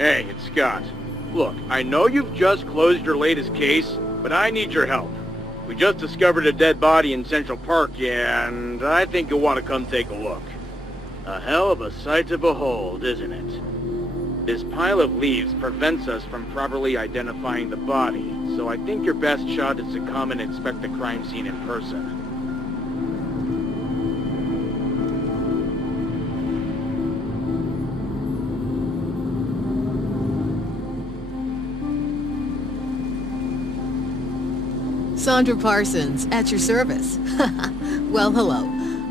Hey, it's Scott. Look, I know you've just closed your latest case, but I need your help. We just discovered a dead body in Central Park, and I think you'll want to come take a look. A hell of a sight to behold, isn't it? This pile of leaves prevents us from properly identifying the body, so I think your best shot is to come and inspect the crime scene in person. Sandra Parsons, at your service. Well, hello.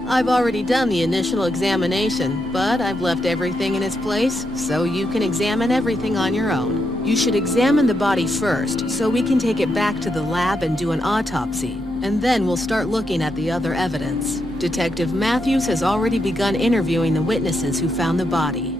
I've already done the initial examination, but I've left everything in its place, so you can examine everything on your own. You should examine the body first, so we can take it back to the lab and do an autopsy, and then we'll start looking at the other evidence. Detective Matthews has already begun interviewing the witnesses who found the body.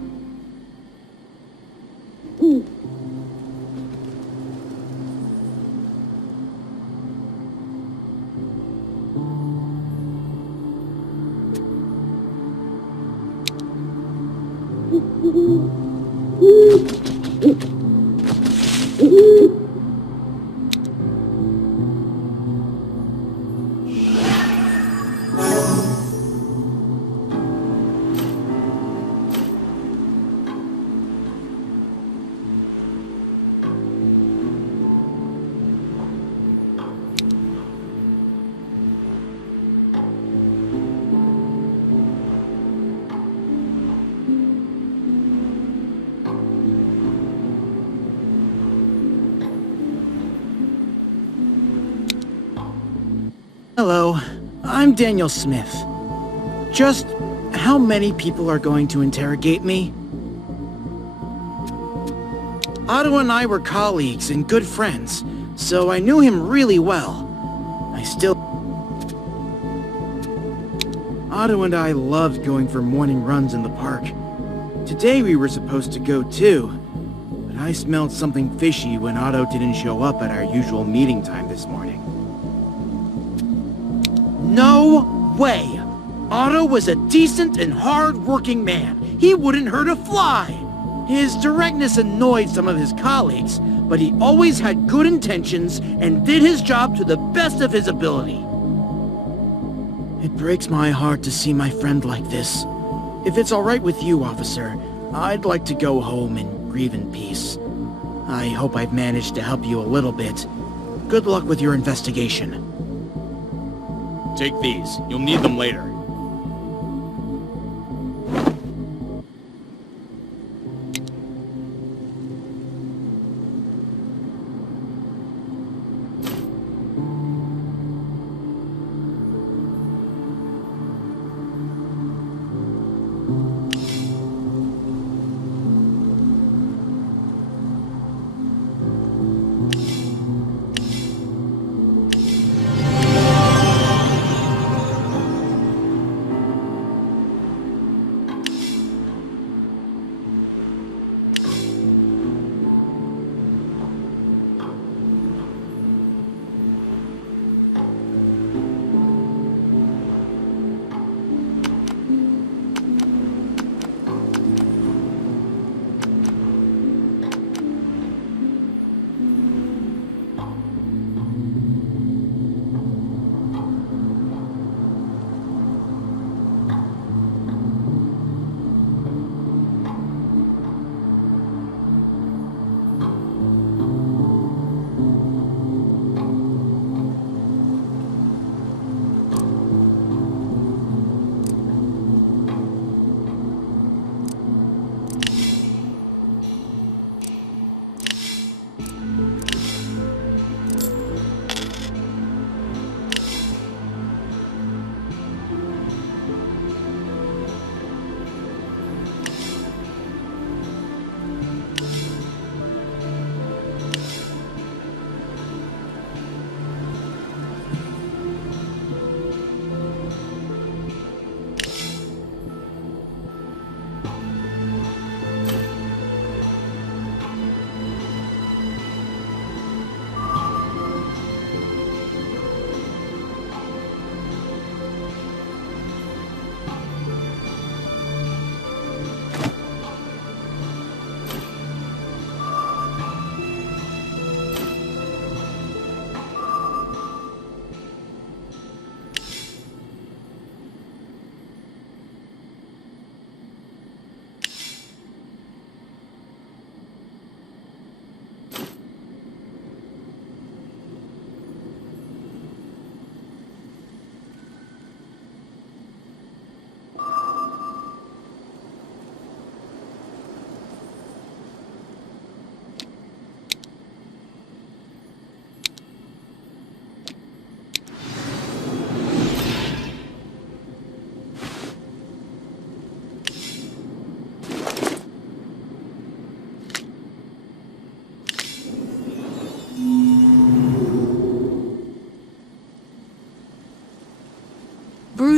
Hello, I'm Daniel Smith. Just how many people are going to interrogate me? Otto and I were colleagues and good friends, so I knew him really well. Otto and I loved going for morning runs in the park. Today we were supposed to go too, but I smelled something fishy when Otto didn't show up at our usual meeting time this morning. No way! Otto was a decent and hard-working man. He wouldn't hurt a fly. His directness annoyed some of his colleagues, but he always had good intentions and did his job to the best of his ability. It breaks my heart to see my friend like this. If it's all right with you, officer, I'd like to go home and grieve in peace. I hope I've managed to help you a little bit. Good luck with your investigation. Take these. You'll need them later.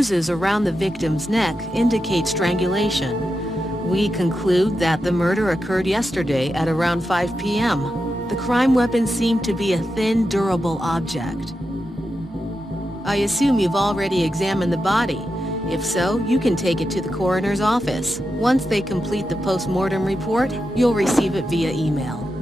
bruises around the victim's neck indicate strangulation. We conclude that the murder occurred yesterday at around 5 p.m. The crime weapon seemed to be a thin, durable object. I assume you've already examined the body. If so, you can take it to the coroner's office. Once they complete the post-mortem report, you'll receive it via email.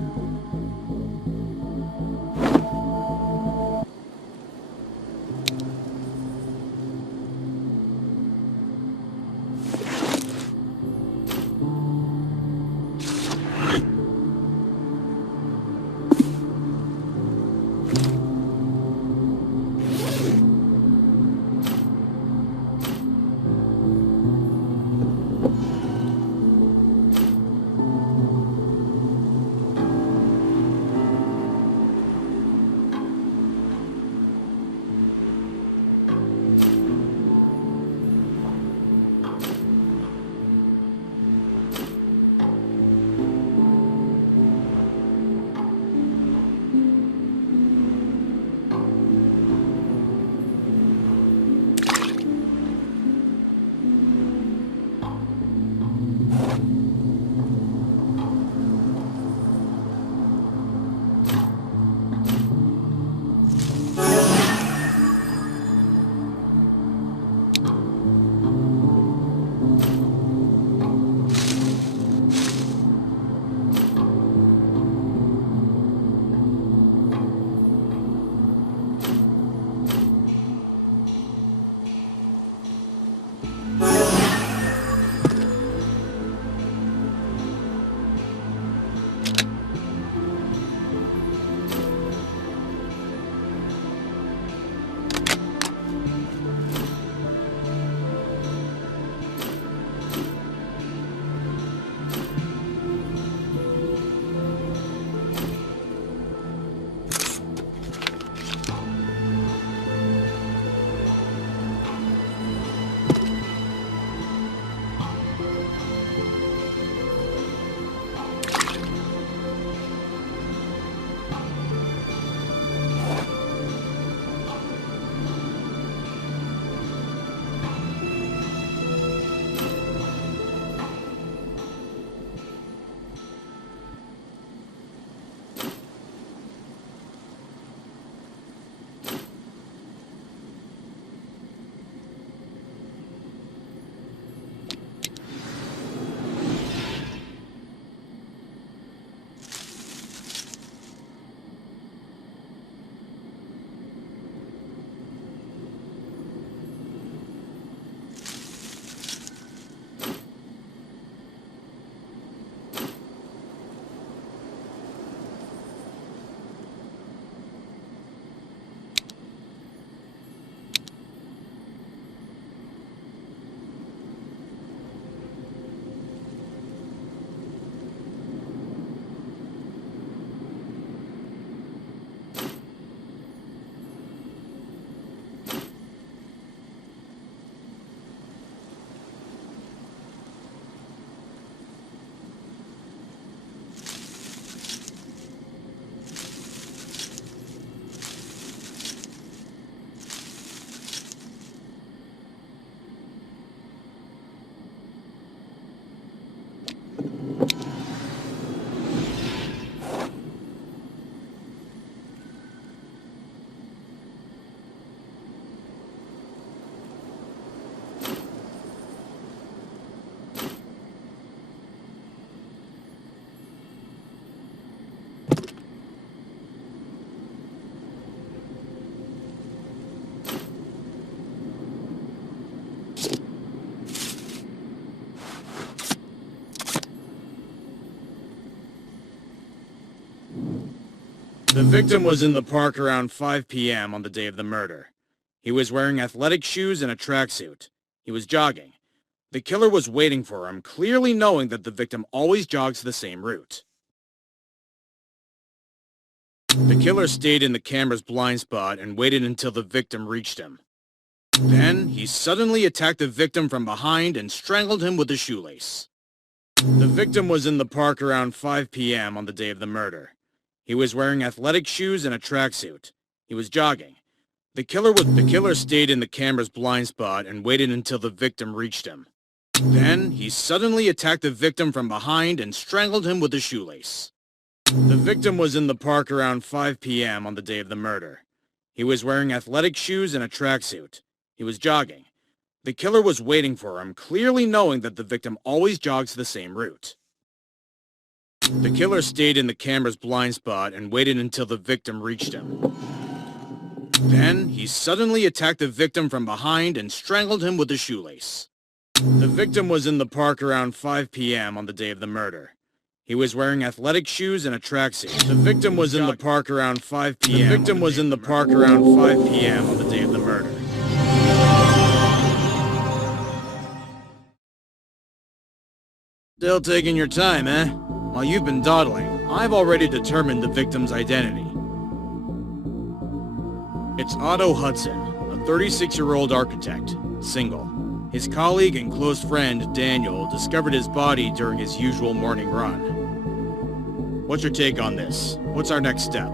The victim was in the park around 5 p.m. on the day of the murder. He was wearing athletic shoes and a tracksuit. He was jogging. The killer was waiting for him, clearly knowing that the victim always jogs the same route. The killer stayed in the camera's blind spot and waited until the victim reached him. Then, he suddenly attacked the victim from behind and strangled him with a shoelace. The victim was in the park around 5 p.m. on the day of the murder. He was wearing athletic shoes and a tracksuit. He was jogging. The killer stayed in the camera's blind spot and waited until the victim reached him. Then, he suddenly attacked the victim from behind and strangled him with a shoelace. The victim was in the park around 5 p.m. on the day of the murder. He was wearing athletic shoes and a tracksuit. He was jogging. The killer was waiting for him, clearly knowing that the victim always jogs the same route. The killer stayed in the camera's blind spot and waited until the victim reached him. Then, he suddenly attacked the victim from behind and strangled him with a shoelace. The victim was in the park around 5 p.m. on the day of the murder. He was wearing athletic shoes and a tracksuit. The victim was in the park around 5 p.m. The victim was in the park around 5 p.m. on the day of the murder. Still taking your time, eh? While you've been dawdling, I've already determined the victim's identity. It's Otto Hudson, a 36-year-old architect, single. His colleague and close friend, Daniel, discovered his body during his usual morning run. What's your take on this? What's our next step?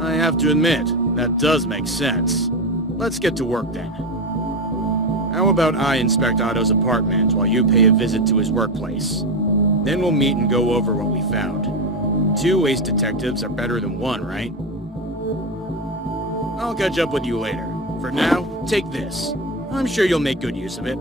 I have to admit, that does make sense. Let's get to work then. How about I inspect Otto's apartment while you pay a visit to his workplace? Then we'll meet and go over what we found. 2 ace detectives are better than 1, right? I'll catch up with you later. For now, take this. I'm sure you'll make good use of it.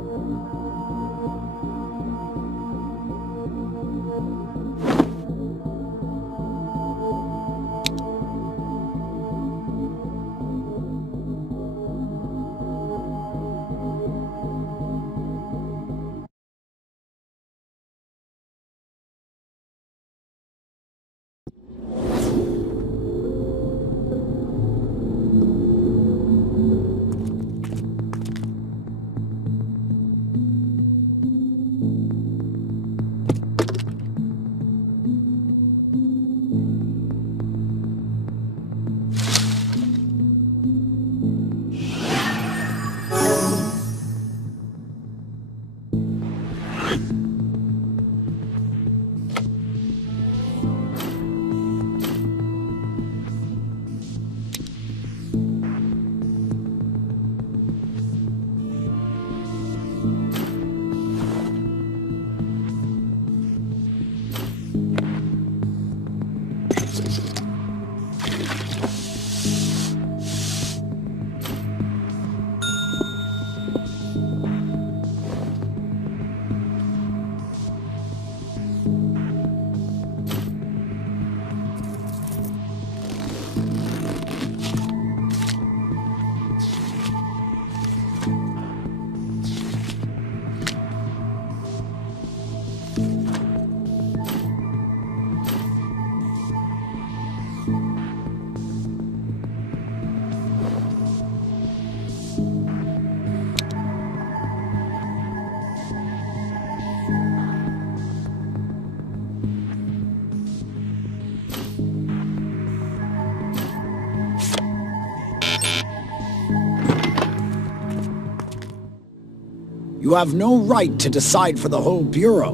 You have no right to decide for the whole Bureau.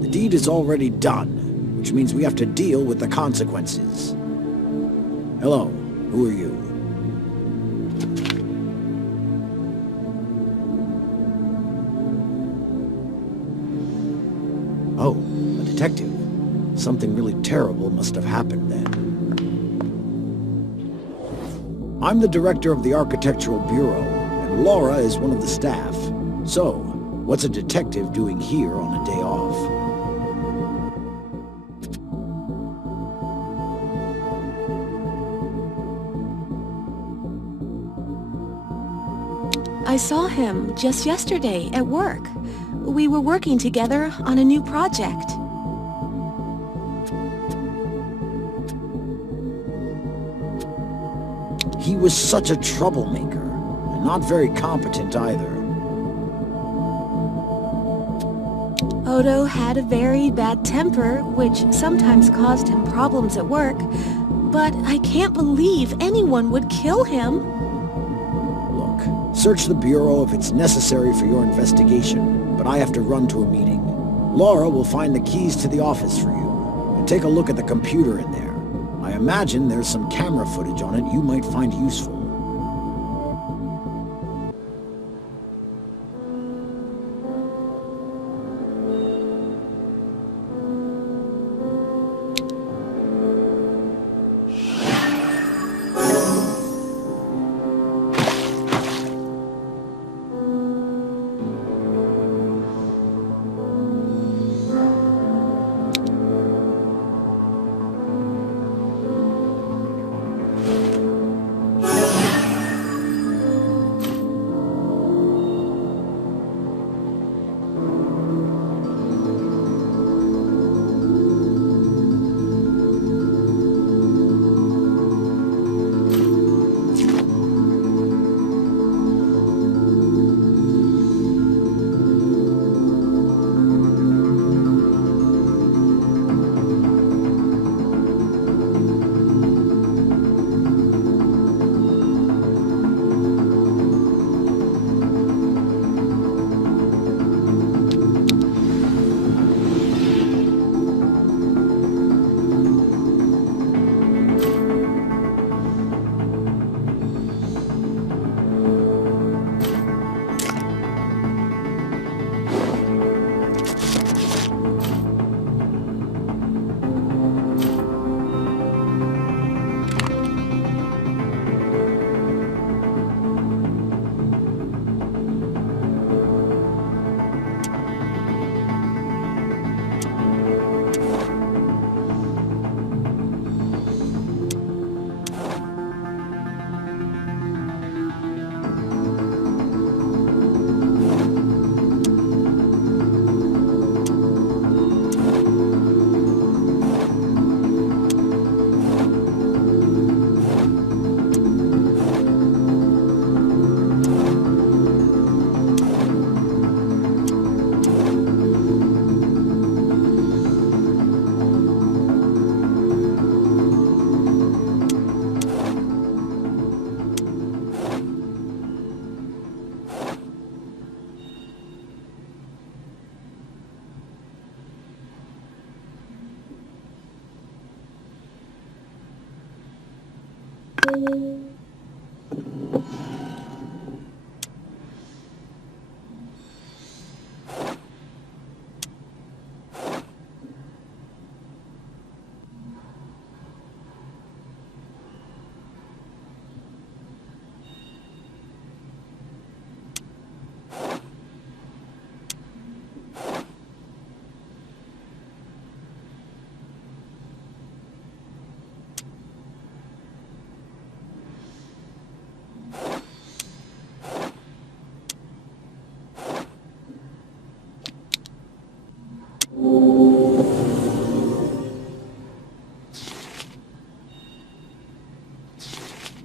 The deed is already done, which means we have to deal with the consequences. Hello, who are you? Oh, a detective. Something really terrible must have happened then. I'm the director of the Architectural Bureau, and Laura is one of the staff. So, what's a detective doing here on a day off? I saw him just yesterday at work. We were working together on a new project. He was such a troublemaker, and not very competent either. Otto had a very bad temper, which sometimes caused him problems at work, but I can't believe anyone would kill him. Look, Search the Bureau if it's necessary for your investigation, but I have to run to a meeting. Laura will find the keys to the office for you, and take a look at the computer in there. I imagine there's some camera footage on it you might find useful.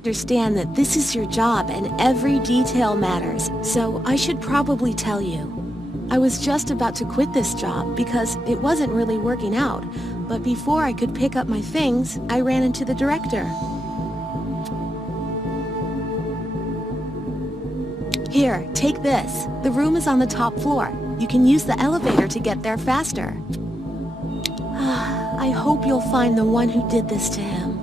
Understand that this is your job and every detail matters, so I should probably tell you. I was just about to quit this job because it wasn't really working out, but before I could pick up my things, I ran into the director. Here, take this. The room is on the top floor. You can use the elevator to get there faster. I hope you'll find the one who did this to him.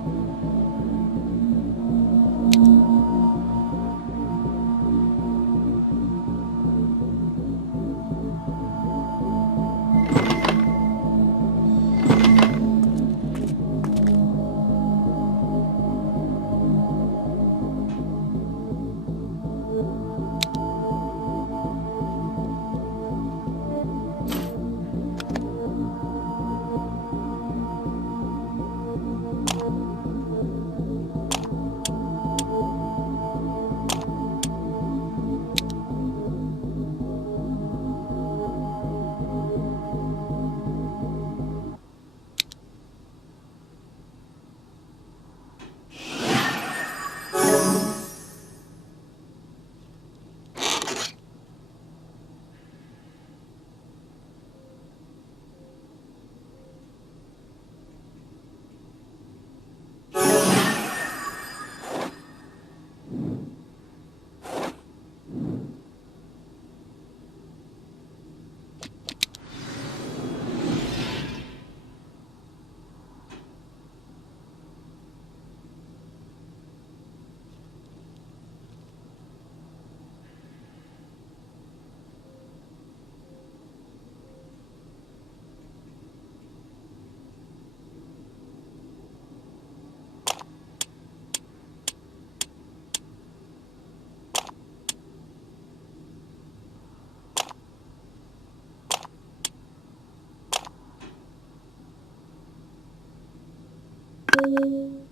you.